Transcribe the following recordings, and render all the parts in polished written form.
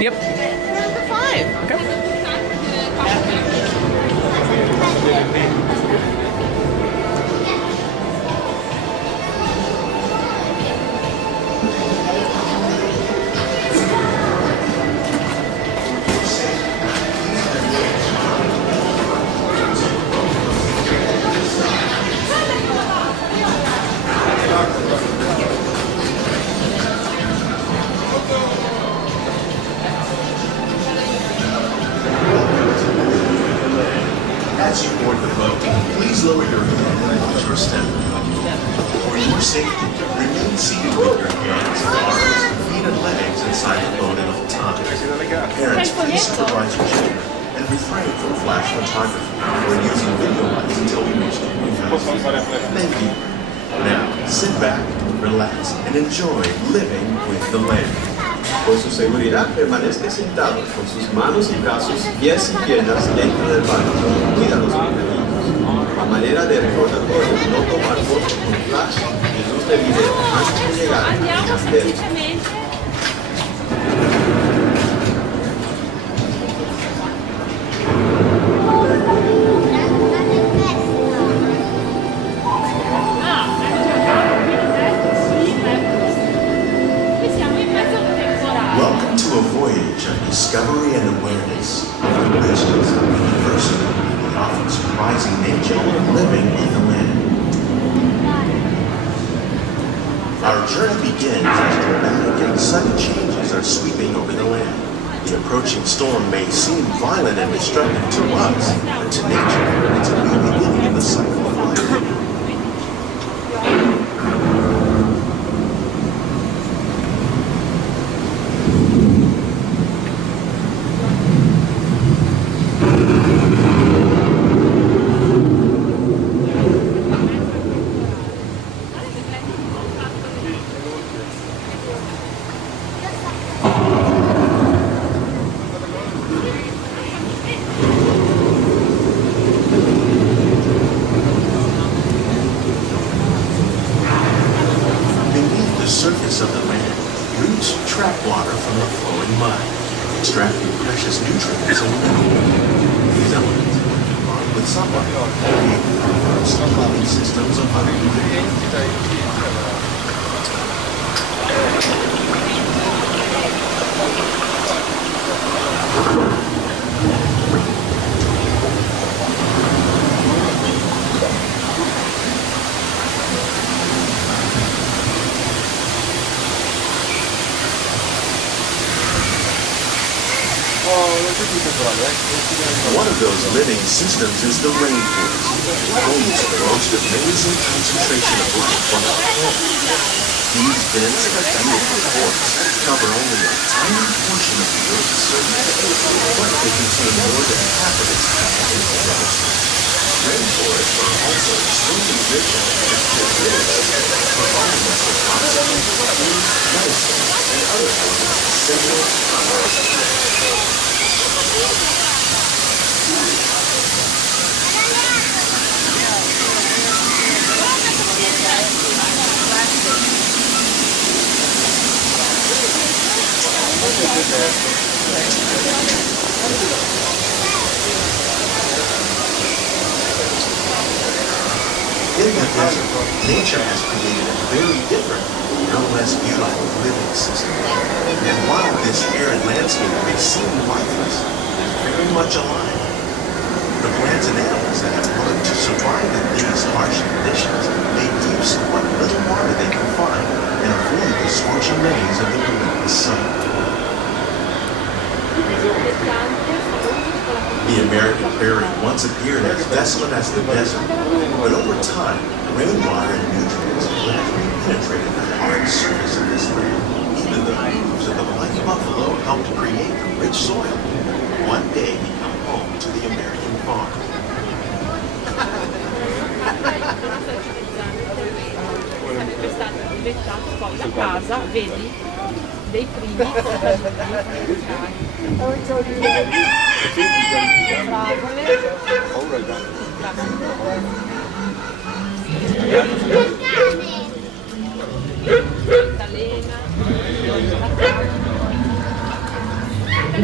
Yep. Number 5. Okay. As you board the boat, please lower your head and watch your step. For your safety, remain seated with your hands, arms, feet, and legs inside the boat at all times. Parents, please supervise your children and refrain from flash photography or using video lights until we reach the pool house. Thank you. Now, sit back, relax, and enjoy living with the land. Por su seguridad, permanezca sentado con sus manos y brazos, pies y piernas dentro del barco. Cuida los pequeñitos. A manera de recordatorio, no tomar fotos con flash y luz de video antes de llegar al Andiamo castelo. semplicemente. Welcome to a voyage of discovery and awareness of the richness of the diversity, the often surprising nature of living with the land. Our journey begins as dramatic and sudden changes are sweeping over the land. The approaching storm may seem violent and destructive to us, but to nature, it's a new beginning of the cycle of life. Beneath the surface of the land, roots trap water from the flowing mud, extracting precious nutrients and minerals. These elements, combined with sunlight, create diverse living systems of underground. One of those living systems is the rainforest, home to the most amazing concentration of life on our planet. These dense and beautiful forests cover only a tiny portion of the Earth's surface, but they contain more than half of its planet's atmosphere. Rainforests are also extremely rich in nutrients, providing us with oxygen, food, medicine, and other elements essential for our survival. In the desert, nature has created a very different, no less beautiful living system. And while this arid landscape may seem lifeless, it is very much alive. The plants and animals that have learned to survive in these harsh conditions make use of what little water they can find and avoid the scorching rays of the relentless sun. The American prairie once appeared as desolate as the desert, but over time, rainwater and nutrients gradually penetrated the hard surface of this land. Even the hooves of the black buffalo helped create the rich soil. One day become home to the American farm. Poi la casa, vedi, dei primi fragole, Of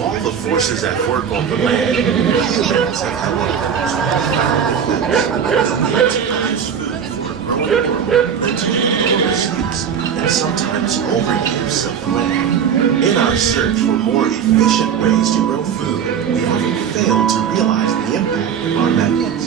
all the forces at work on the land, humans have had one of the most profound effects. The need to produce food for a growing world led to enormous use and sometimes overuse of the land. In our search for more efficient ways to grow food, we often fail to realize the impact of our methods.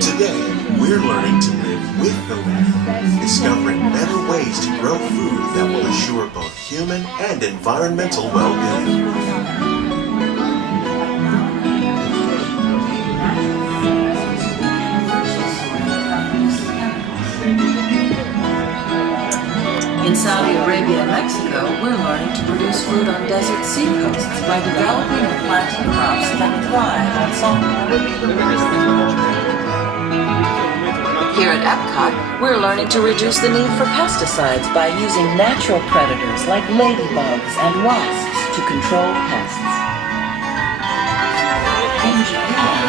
Today, we're learning to live with the land, discovering better ways to grow food that will assure both human and environmental well-being. In Saudi Arabia and Mexico, we're learning to produce food on desert seacoasts by developing and planting crops that thrive on saltwater. Here at Epcot, we're learning to reduce the need for pesticides by using natural predators like ladybugs and wasps to control pests. In Japan,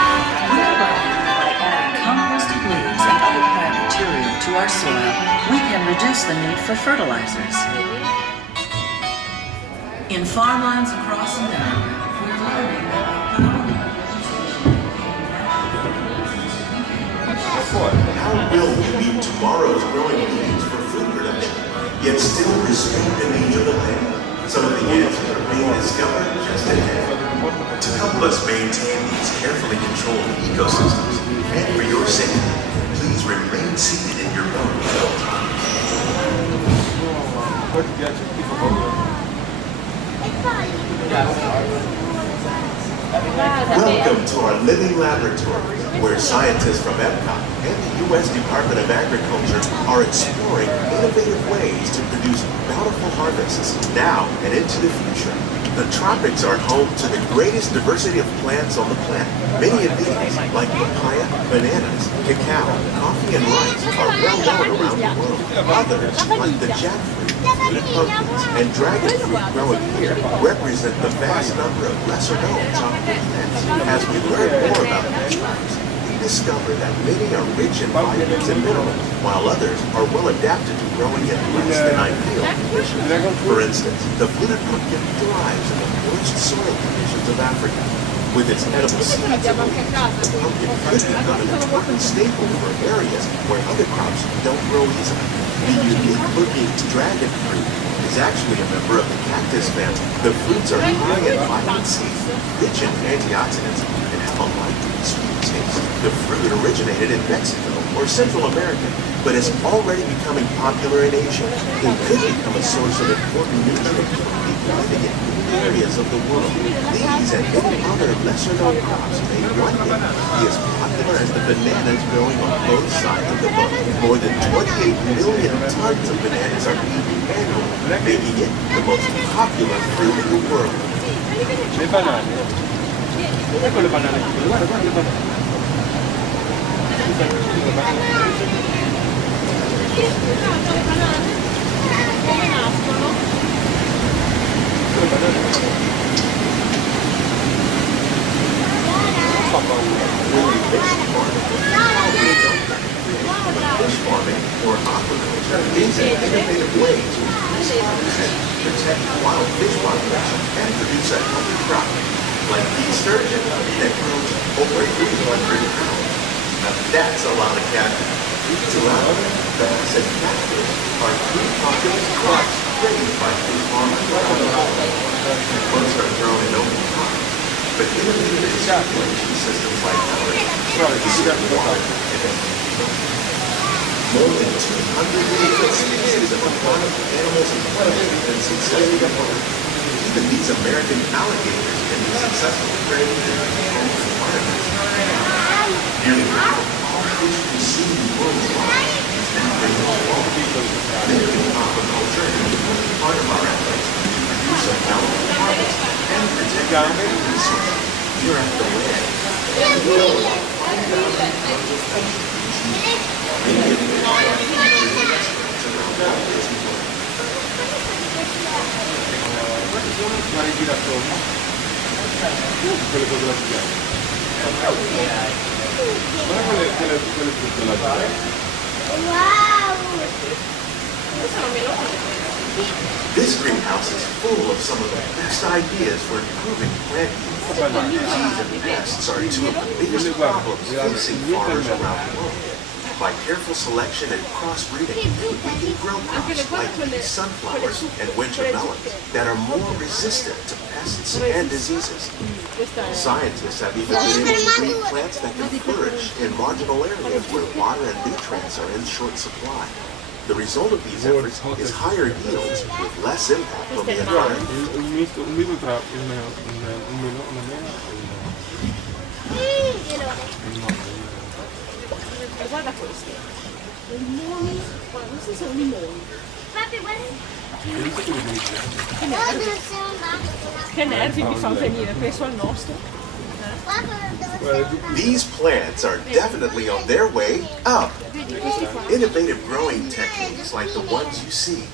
we're learning by adding composted leaves and other plant material to our soil, we can reduce the need for fertilizers. In farmlands across America, we're learning that How will we meet tomorrow's growing needs for food production, yet still respect the needs of the land? Some of the answers are being discovered just ahead. To help us maintain these carefully controlled ecosystems, and for your safety, please remain seated in your boat at all times. Welcome to our living laboratory, where scientists from Epcot and the U.S. Department of Agriculture are exploring innovative ways to produce bountiful harvests now and into the future. The tropics are home to the greatest diversity of plants on the planet. Many of these, like papaya, bananas, cacao, coffee, and rice, are well known around the world. Others, like the jackfruit, fruited pumpkins, and dragon fruit growing here, represent the vast number of lesser-known tropical plants. As we learn more about these crops, we discover that many are rich in vitamins and minerals, while others are well adapted to growing in less than ideal conditions. For instance, the fluted pumpkin thrives in the moist soil conditions of Africa. With its edible seeds and leaves, the pumpkin could become an important staple for areas where other crops don't grow easily. The unique-looking dragon fruit is actually a member of the cactus family. The fruits are high in vitamin C, rich in antioxidants, and have a light, sweet taste. The fruit originated in Mexico or Central America, but is already becoming popular in Asia. It could become a source of important nutrients for people living in many areas of the world. These and many other lesser-known crops may one day be as popular as the bananas growing on both sides of the boat. More than 28 million tons of bananas are eaten annually, making it the most popular fruit in the world. Le banane. Ecco le banane. Guarda, guarda le banane. Come nascono? Le banane. Non fa paura. Fish farming or aquaculture is an innovative way to increase harvest, protect wild fish population, and produce a healthy crop, like beef sturgeon that grows over 300 pounds. Now that's a lot of catfish. Tilapia, bass, and catfish are three popular crops raised by fish farmers around the world. Most are grown in open ponds, but innovative circulation systems like ours conserve water and more than 200 different species of aquatic animals and plants have been successfully grown. Even these American alligators can be successfully raised in controlled environments. Nearly half of all fish consumed worldwide is now raised in water. Making aquaculture an important part of our efforts to produce a bountiful harvest and protect natural resources here at the land. Guarda i giratori. Quelle cose là più guarda quelle tutte là Questo non me lo conosco. This greenhouse is full of some of the best ideas for improving plant yield. Disease and pests are two of the biggest problems facing farmers around the world. By careful selection and crossbreeding, we can grow crops like these sunflowers and winter melons that are more resistant to pests and diseases. Scientists have even been able to breed plants that can flourish in marginal areas where water and nutrients are in short supply. The result of these efforts is higher yields with less impact on the environment. un mito tra una mela e un Guarda questo. Limoni, guarda, questi sono limoni. Che nervi mi fanno venire, penso al nostro. These plants are definitely on their way up. Innovative growing techniques like the ones you see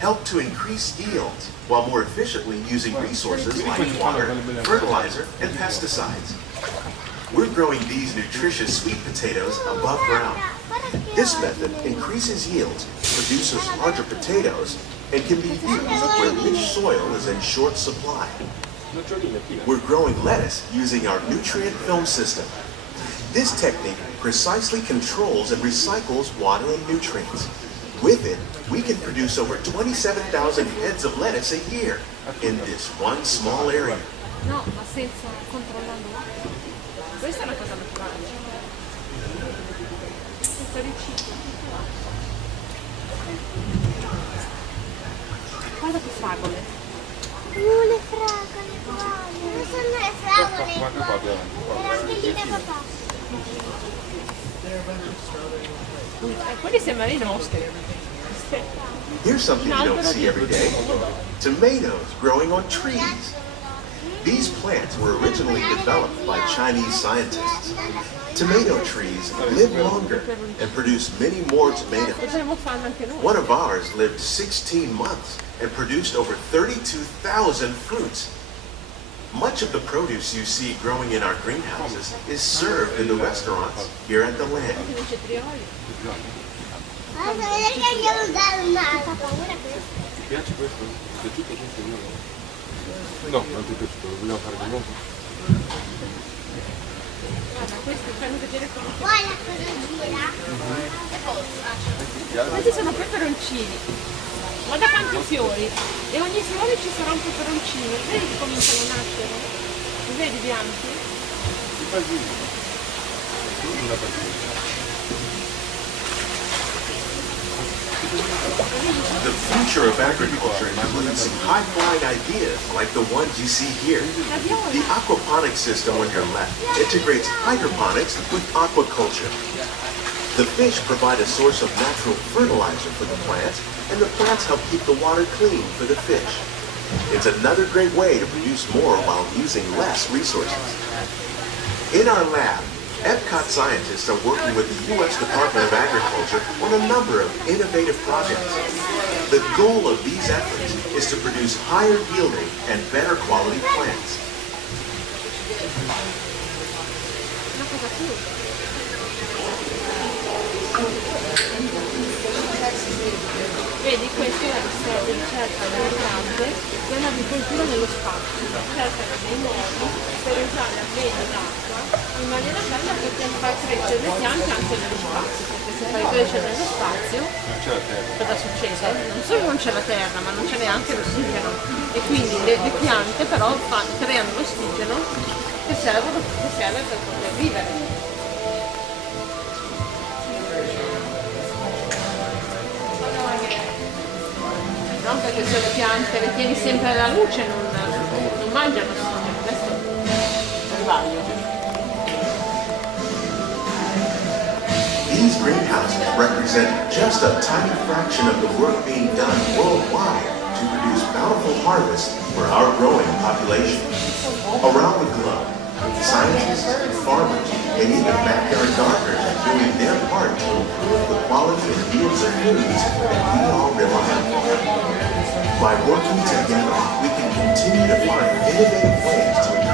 help to increase yields while more efficiently using resources like water, fertilizer, and pesticides. We're growing these nutritious sweet potatoes above ground. This method increases yields, produces larger potatoes, and can be used where rich soil is in short supply. We're growing lettuce using our nutrient film system. This technique precisely controls and recycles water and nutrients. With it, we can produce over 27,000 heads of lettuce a year in this one small area. No, ma senza controllando. Questa è una cosa naturale. Senza riciclo. Guarda che fragole. Le fragole qua. Non sono le fragole qua. Era anche lì da papà. Quelli sembrano i nostri. Here's something you don't see every day. Tomatoes growing on trees. These plants were originally developed by Chinese scientists. Tomato trees live longer and produce many more tomatoes. Potremmo farlo anche noi. One of ours lived 16 months and produced over 32,000 fruits. Much of the produce you see growing in our greenhouses is served in the restaurants here at the land. Guarda, vedere che andiamo dal mare. Fa paura questo. Ti piace questo? Ti è piaciuto questo? No, non ti è piaciuto, lo vogliamo fare di nuovo. Guarda, questi fanno vedere come. Guarda cosa gira. Questi sono peperoncini. Guarda quanti fiori. E ogni fiore ci sarà un peperoncino. Vedi che cominciano a nascere? Li vedi bianchi? Ti fai giù. Una partita. The future of agriculture includes some high-flying ideas like the ones you see here. The aquaponics system on your left integrates hydroponics with aquaculture. The fish provide a source of natural fertilizer for the plants, and the plants help keep the water clean for the fish. It's another great way to produce more while using less resources. In our lab, Epcot scientists are working with the U.S. Department of Agriculture on a number of innovative projects. The goal of these efforts is to produce higher yielding and better quality plants. Vedi, questa è la ricerca delle piante dell'agricoltura nello spazio. Cercano dei modi per usare almeno l'acqua in maniera tale da poter far crescere le piante anche nello spazio, perché se fai crescere nello spazio, cosa succede? Non solo non c'è la terra, ma non c'è neanche l'ossigeno. E quindi le piante però creano l'ossigeno che serve per poter vivere. No, perché se le piante le tieni sempre alla luce non mangiano, questo sbaglio. These greenhouses represent just a tiny fraction of the work being done worldwide to produce bountiful harvests for our growing population. Around the globe, scientists, farmers, and even backyard gardeners are doing their part to improve the quality and yields of foods that we all rely on. By working together, we can continue to find innovative ways to